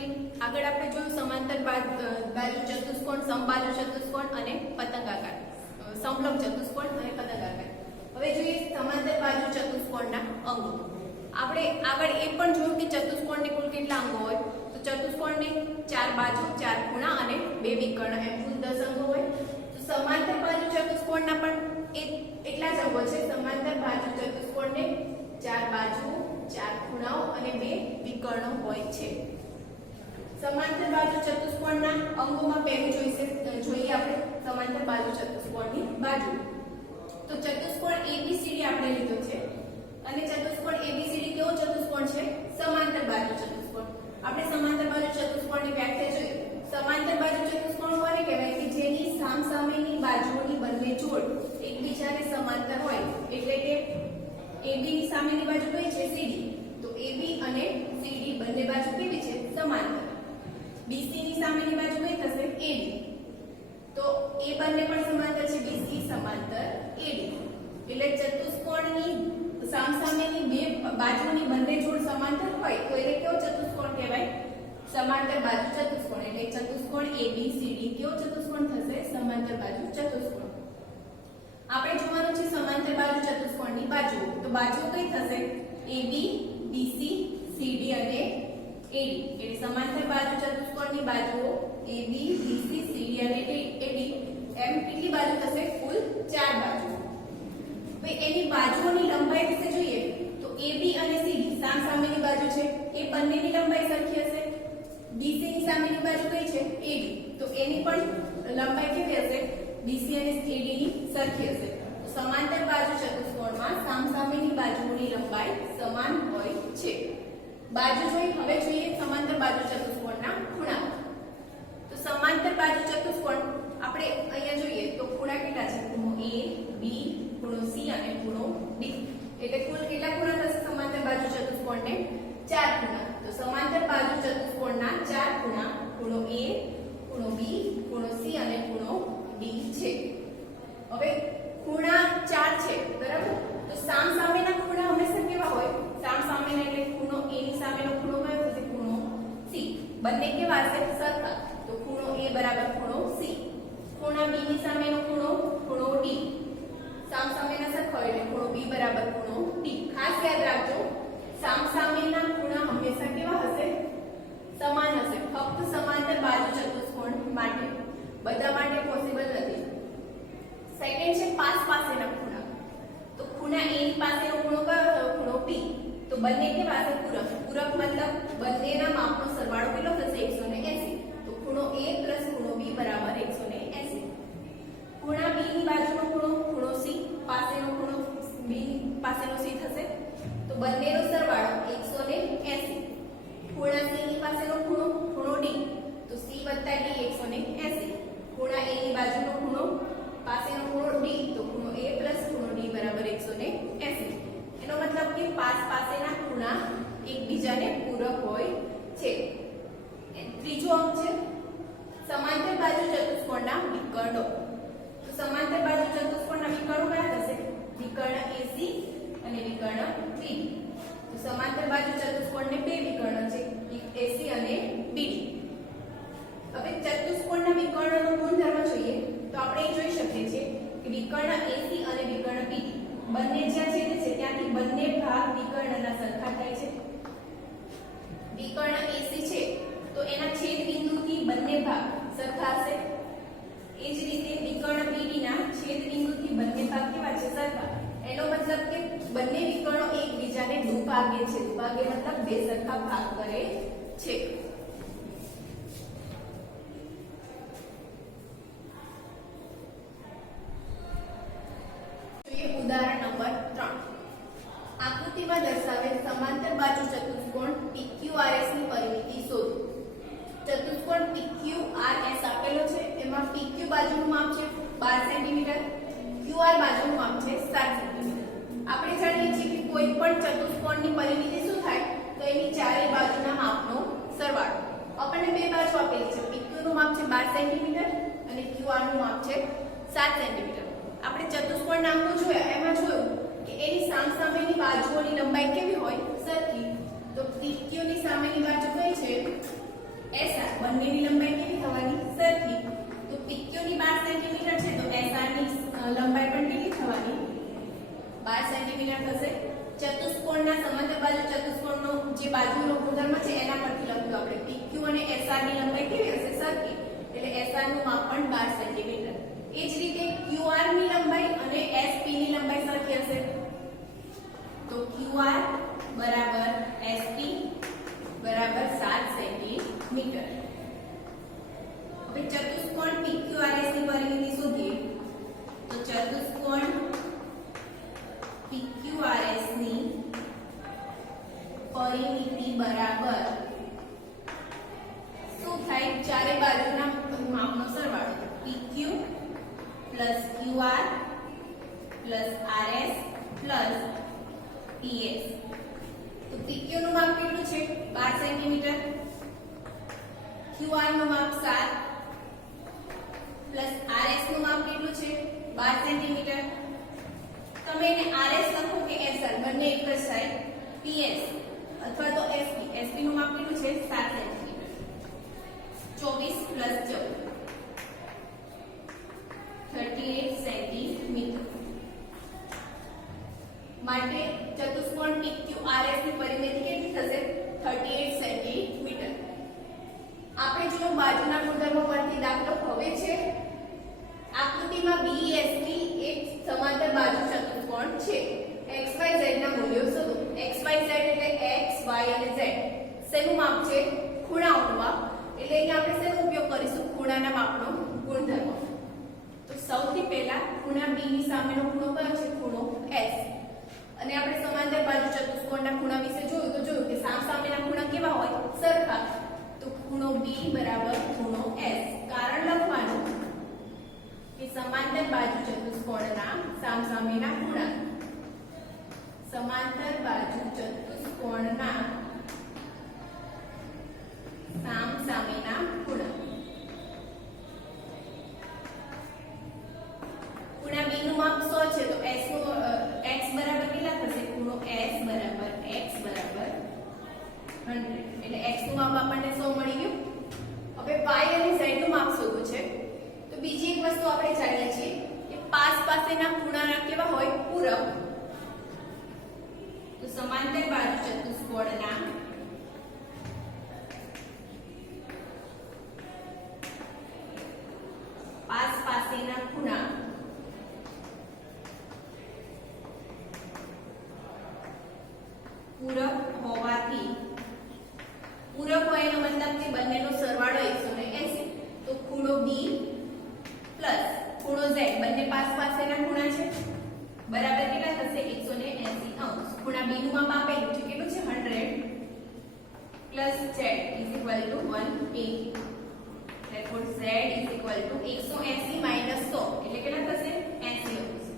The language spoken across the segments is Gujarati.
જોઈ. આગળ આપણે જોયું સમાંતર બાજુ ચતુષ્કોણ, સમબાજુ ચતુષ્કોણ અને પતંગાકાર, સમલંબ ચતુષ્કોણ અને પતંગાકાર. હવે જોઈએ સમાંતર બાજુ ચતુષ્કોણના અંગો. આપણે આગળ એ પણ જોયું કે ચતુષ્કોણને કુલ કેટલા અંગો હોય. તો ચતુષ્કોણને 4 બાજુ, 4 ખૂણા અને 2 વિકર્ણ એમ કુલ 10 અંગો હોય. તો સમાંતર બાજુ ચતુષ્કોણના પણ એટલા જ અંગો છે. સમાંતર બાજુ ચતુષ્કોણને 4 બાજુ, 4 ખૂણાઓ અને 2 વિકર્ણો હોય છે. સમાંતર બાજુ ચતુષ્કોણના અંગોમાં પહેલું જોઈએ આપણે સમાંતર બાજુ ચતુષ્કોણની બાજુ. તો ચતુષ્કોણ ABCD આપણે લીધો છે અને ચતુષ્કોણ ABCD કેવો ચતુષ્કોણ છે? સમાંતર બાજુ ચતુષ્કોણ. આપણે સમાંતર બાજુ ચતુષ્કોણની વ્યાખ્યા જોઈએ. સમાંતર બાજુ ચતુષ્કોણ કોને કહેવાય? કે જેની સામસામેની બાજુઓની બંને જોડ એકબીજાને સમાંતર હોય. એટલે કે AB ની સામેની બાજુ કઈ છે? CD. તો AB અને CD બંને બાજુ કેવી છે? સમાંતર. BC ની સામેની બાજુ કઈ થશે? AD. તો એ બંને પણ સમાંતર છે. BC સમાંતર AD. એટલે ચતુષ્કોણની સામસામેની બે બાજુની બંને જોડ સમાંતર હોય તો એને કેવો ચતુષ્કોણ કહેવાય? સમાંતર બાજુ ચતુષ્કોણ. એટલે ચતુષ્કોણ ABCD કેવો ચતુષ્કોણ થશે? સમાંતર બાજુ ચતુષ્કોણ. આપણે જોવાનું છે સમાંતર બાજુ ચતુષ્કોણની બાજુઓ. તો બાજુઓ કઈ થશે? AB, BC, CD અને AD. એટલે સમાંતર બાજુ ચતુષ્કોણની બાજુઓ AB, BC, CD અને AD એમ કેટલી બાજુ થશે? કુલ 4 બાજુ. હવે એની બાજુઓની લંબાઈ વિશે જોઈએ તો AB અને CD સામસામેની બાજુ છે. એ બંનેની લંબાઈ સરખી હશે. BC ની સામેની બાજુ કઈ છે? AD. તો એની પણ લંબાઈ કેવી હશે? BC અને AD ની સરખી હશે. તો સમાંતર બાજુ ચતુષ્કોણમાં સામસામેની બાજુઓની લંબાઈ સમાન હોય છે. બાજુ જોઈ. હવે જોઈએ સમાંતર બાજુ ચતુષ્કોણના ખૂણા. તો સમાંતર બાજુ ચતુષ્કોણ આપણે અહીંયા જોઈએ તો ખૂણા કેટલા છે? ખૂણો A, B, ખૂણો C અને ખૂણો D. એટલે કુલ કેટલા ખૂણા થશે સમાંતર બાજુ ચતુષ્કોણને? 4 ખૂણા. તો સમાંતર બાજુ ચતુષ્કોણના 4 ખૂણા ખૂણો A, ખૂણો B, ખૂણો C અને ખૂણો D છે. હવે ખૂણા 4 છે, બરાબર? તો સામસામેના ખૂણા હંમેશા કેવા હોય? સામસામેના એટલે ખૂણો A ની સામેનો ખૂણો કયો થશે? ખૂણો C. બંને કેવા હશે? સરખા. તો ખૂણો A બરાબર ખૂણો C. ખૂણા B ની સામેનો ખૂણો D. સામસામેના સરખા એટલે ખૂણો B બરાબર ખૂણો D. ખાસ યાદ રાખજો સામસામેના ખૂણા હંમેશા કેવા હશે? સમાન હશે. ફક્ત સમાંતર બાજુ ચતુષ્કોણ માટે, બધા માટે પોસિબલ નથી. સેકન્ડ છે પાસેના ખૂણા. તો ખૂણા A ની પાસેનો ખૂણો કયો થયો? ખૂણો P. તો બંને કેવા હશે? પૂરક. પૂરક મતલબ બંનેના માપનો સરવાળો કેટલો થશે? 180. તો ખૂણો A ખૂણો B બરાબર 180. ખૂણા B ની બાજુનો ખૂણો C પાસેનો ખૂણો B પાસેનો C થશે. તો બંનેનો સરવાળો 180. ખૂણા C ની પાસેનો ખૂણો D. તો C + D 180. ખૂણા A ની બાજુનો પાસેનો ખૂણો D. તો ખૂણો A ખૂણો D બરાબર 180. એનો મતલબ કે પાસેના ખૂણા એકબીજાને પૂરક હોય છે. ત્રીજો અંક છે સમાંતર બાજુ ચતુષ્કોણના વિકર્ણો. તો સમાંતર બાજુ ચતુષ્કોણના વિકર્ણો કયા થશે? વિકર્ણ AC અને વિકર્ણ BD. તો સમાંતર બાજુ ચતુષ્કોણને 2 વિકર્ણ છે, AC અને BD. હવે ચતુષ્કોણના વિકર્ણનો ગુણધર્મ જોઈએ તો આપણે એ જોઈ શકીએ છીએ કે વિકર્ણ AC અને વિકર્ણ BD બંને જ્યાં છેદે છે ત્યાંથી બંને ભાગ વિકર્ણના સરખા થાય છે. વિકર્ણ AC છે તો એના છેદ બિંદુથી બંને ભાગ સરખા હશે. એ જ રીતે વિકર્ણ BD ના છેદ બિંદુથી બંને ભાગ કેવા છે? સરખા. એનો મતલબ કે બંને વિકર્ણો એકબીજાને દુભાગે છે. દુભાગે મતલબ બે સરખા ભાગ કરે છે. ઉદાહરણ નંબર 3. આકૃતિમાં દર્શાવેલ સમાંતર બાજુ ચતુષ્કોણ PQRS ની પરિમિતિ શોધો. ચતુષ્કોણ PQRS આપેલો છે. એમાં PQ બાજુનું માપ છે 12 સેન્ટીમીટર, QR બાજુનું માપ છે 7 સેન્ટીમીટર. આપણે જાણીએ છીએ કે કોઈ પણ ચતુષ્કોણની પરિમિતિ શું થાય? તો એની ચારે બાજુના માપનો સરવાળો. આપણને બે બાજુ આપેલી છે. PQ નું માપ છે 12 સેન્ટીમીટર અને QR નું માપ છે 7 સેન્ટીમીટર. આપણે ચતુષ્કોણના અંગો જોયા, એમાં જોયું કે એની સામસામેની બાજુઓની લંબાઈ કેવી હોય? સરખી. તો PQ ની સામેની બાજુ કઈ છે? 12 સેન્ટીમીટર થશે. ચતુષ્કોણના સમાંતર બાજુ ચતુષ્કોણનો જે બાજુનો ગુણધર્મ છે એના પરથી લખ્યું આપણે PQ અને SR ની લંબાઈ કેવી હશે? સરખી. એટલે SR નું માપ પણ 12 સેન્ટીમીટર. એ જ રીતે QR ની લંબાઈ અને SP ની લંબાઈ સરખી હશે. તો QR બરાબર SP બરાબર 7 સેન્ટીમીટર. હવે ચતુષ્કોણ PQRS ની પરિમિતિ શોધીએ. તો ચતુષ્કોણ PQRS ની પરિમિતિ બરાબર શું થાય? ચારે બાજુના માપનો સરવાળો. PQ plus QR plus RS plus PS. તો PQ નું માપ કેટલું છે? 12 સેન્ટીમીટર. QR નું માપ 7 પ્લસ RS નું માપ કેટલું છે? 12 સેન્ટીમીટર. તમે એને RS લખો કે SR બંને એક જ થાય. PS અથવા તો SP. SP નું માપ કેટલું છે? 7 સેન્ટીમીટર. 24 plus 14 38 centimetre. માટે ચતુષ્કોણ PQRS ની પરિમિતિ કેટલી થશે? 38 સેન્ટીમીટર. આપણે જો બાજુના ગુણધર્મો પરથી દાખલો હવે છે. આકૃતિમાં BSP એક સમાંતર બાજુ ચતુષ્કોણ છે. XYZ ના મૂલ્યો શોધો. XYZ એટલે X, Y અને Z. શેનું માપ છે? ખૂણાઓનું માપ. એટલે અહીં આપણે શેનો ઉપયોગ કરીશું? ખૂણાના માપનો ગુણધર્મ. તો સૌથી પહેલા ખૂણા B ની સામેનો ખૂણો કયો છે? ખૂણો S. અને આપણે સમાંતર બાજુ ચતુષ્કોણના ખૂણા વિશે જોયું કે સામસામેના ખૂણા કેવા હોય? સરખા. તો ખૂણો B બરાબર ખૂણો S. કારણ લખવાનું કે સમાંતર બાજુ ચતુષ્કોણના સામસામેના ખૂણા. સમાંતર બાજુ ચતુષ્કોણના સામસામેના ખૂણા. ખૂણા B નું માપ 100 છે. તો S નું x બરાબર કેટલા થશે? ખૂણો S બરાબર x બરાબર 100. એટલે x નું માપ આપણને 100 મળી ગયું. હવે y અને z નું માપ શોધવું છે. તો બીજી એક વસ્તુ આપણે જાણીએ છીએ કે પાસેના ખૂણાના કેવા હોય? પૂરક. તો સમાંતર બાજુ ચતુષ્કોણના પાસેના ખૂણા પૂરક હોવાથી, પૂરક હોય એનો મતલબ કે બંનેનો સરવાળો 180. તો ખૂણો B પ્લસ ખૂણો Z બંને પાસેના ખૂણા છે. બરાબર કેટલા થશે? 180 અંશ. ખૂણા B નું માપ આપેલું છે. કેટલું છે? 100 plus Z is equal to 180. therefore Z is equal to 180 minus 100 એટલે કેટલા થશે? 80 અંશ.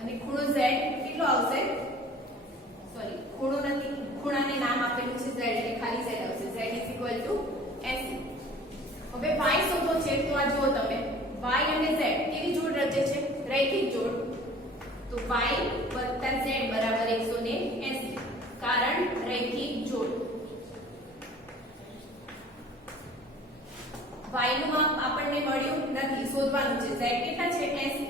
અને ખૂણો Z કેટલો આવશે? સોરી, ખૂણો નથી, ખૂણાને નામ આપેલું છે Z એટલે ખાલી Z આવશે. Z is equal to 80. હવે y શોધો છે. તો આ જુઓ તમે, y અને z કેવી જોડ રચે છે? રૈખિક જોડ. તો y વત્તા z બરાબર 180. કારણ રૈખિક જોડ. y નું માપ આપણને મળ્યું નથી, શોધવાનું છે. z કેટલા છે? 80.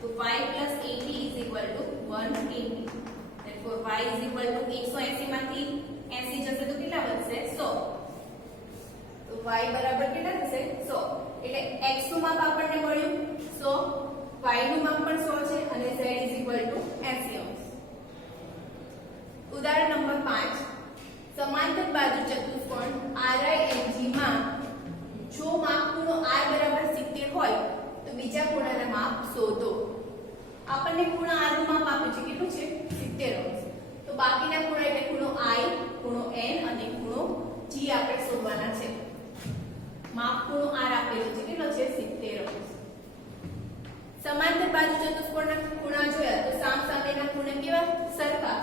તો y plus 80 is equal to 180. therefore y is equal to 180 માંથી 80 જશે તો કેટલા વધશે? 100. તો y બરાબર કેટલા થશે? 100. એટલે x નું માપ આપણને મળ્યું 100, y નું માપ પણ 100 છે અને z is equal to 80 અંશ. ઉદાહરણ નંબર 5. સમાંતર બાજુ ચતુષ્કોણ RING માં જો માપ ખૂણો R બરાબર 70 હોય તો બીજા ખૂણાના માપ શોધો. આપણને ખૂણા R નું માપ આપ્યું છે. કેટલું છે? 70 અંશ. તો બાકીના ખૂણા એટલે ખૂણો I, ખૂણો N અને ખૂણો G આપણે શોધવાના છે. માપ ખૂણો R આપેલો છે. કેટલો છે? 70 અંશ. સમાંતર બાજુ ચતુષ્કોણના ખૂણા જોયા તો સામસામેના ખૂણા કેવા? સરખા.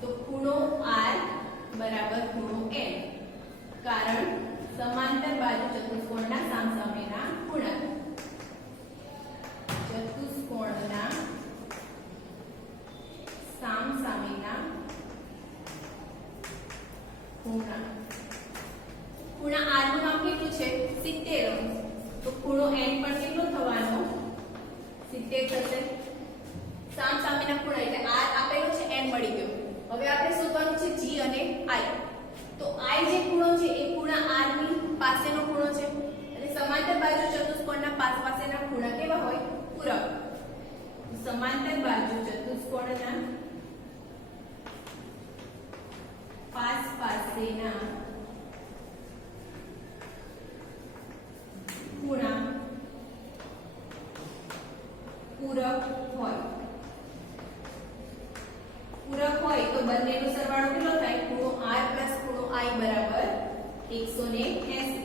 તો ખૂણો R બરાબર ખૂણો N. કારણ સમાંતર બાજુ ચતુષ્કોણના સામસામેના ખૂણા. ચતુષ્કોણના સામસામેના ખૂણા. ખૂણા R નું માપ કેટલું છે? 70 અંશ. તો ખૂણો N પણ કેટલો થવાનો? 70 થશે. સામસામેના ખૂણા એટલે r આપેલો છે n મળી ગયો. હવે આપણે શોધવાનું છે g અને i. તો i જે ખૂણો છે એ ખૂણા r ની પાસેનો ખૂણો છે અને સમાંતર બાજુ ચતુષ્કોણના પાસેના ખૂણા કેવા હોય? પૂરક. સમાંતર બાજુ ચતુષ્કોણના પાસેના ખૂણા પૂરક હોય. પૂરક હોય તો બંનેનો સરવાળો કેટલો થાય? ખૂણો r ખૂણો i બરાબર 180.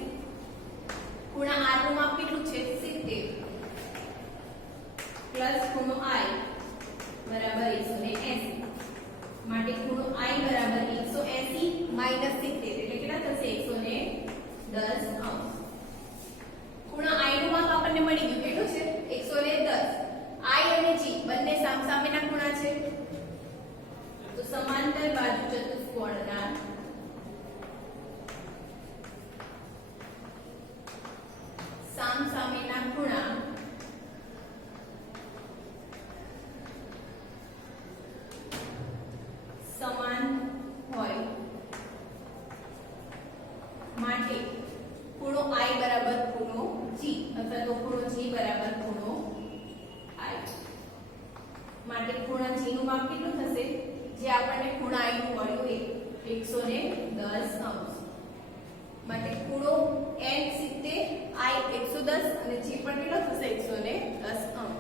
ખૂણા r નું માપ કેટલું છે? 70 પ્લસ ખૂણો i બરાબર 180. માટે ખૂણો i બરાબર 180 માઈનસ 70 એટલે કેટલા થશે? 110 અંશ. ખૂણા i નું માપ આપણને મળી ગયું. કેટલું છે? 110. i અને g બંને સામસામેના ખૂણા છે. તો સમાંતર બાજુ ચતુષ્કોણના સામસામેના ખૂણા સમાન હોય માટે ખૂણો i બરાબર ખૂણો g અથવા તો ખૂણો g બરાબર ખૂણો i. માટે ખૂણા g નું માપ કેટલું થશે? જે આપણને ખૂણા i નું મળ્યું એ 110 અંશ. માટે ખૂણો n 70 i 110 અને g પણ કેટલો થશે? 110 અંશ.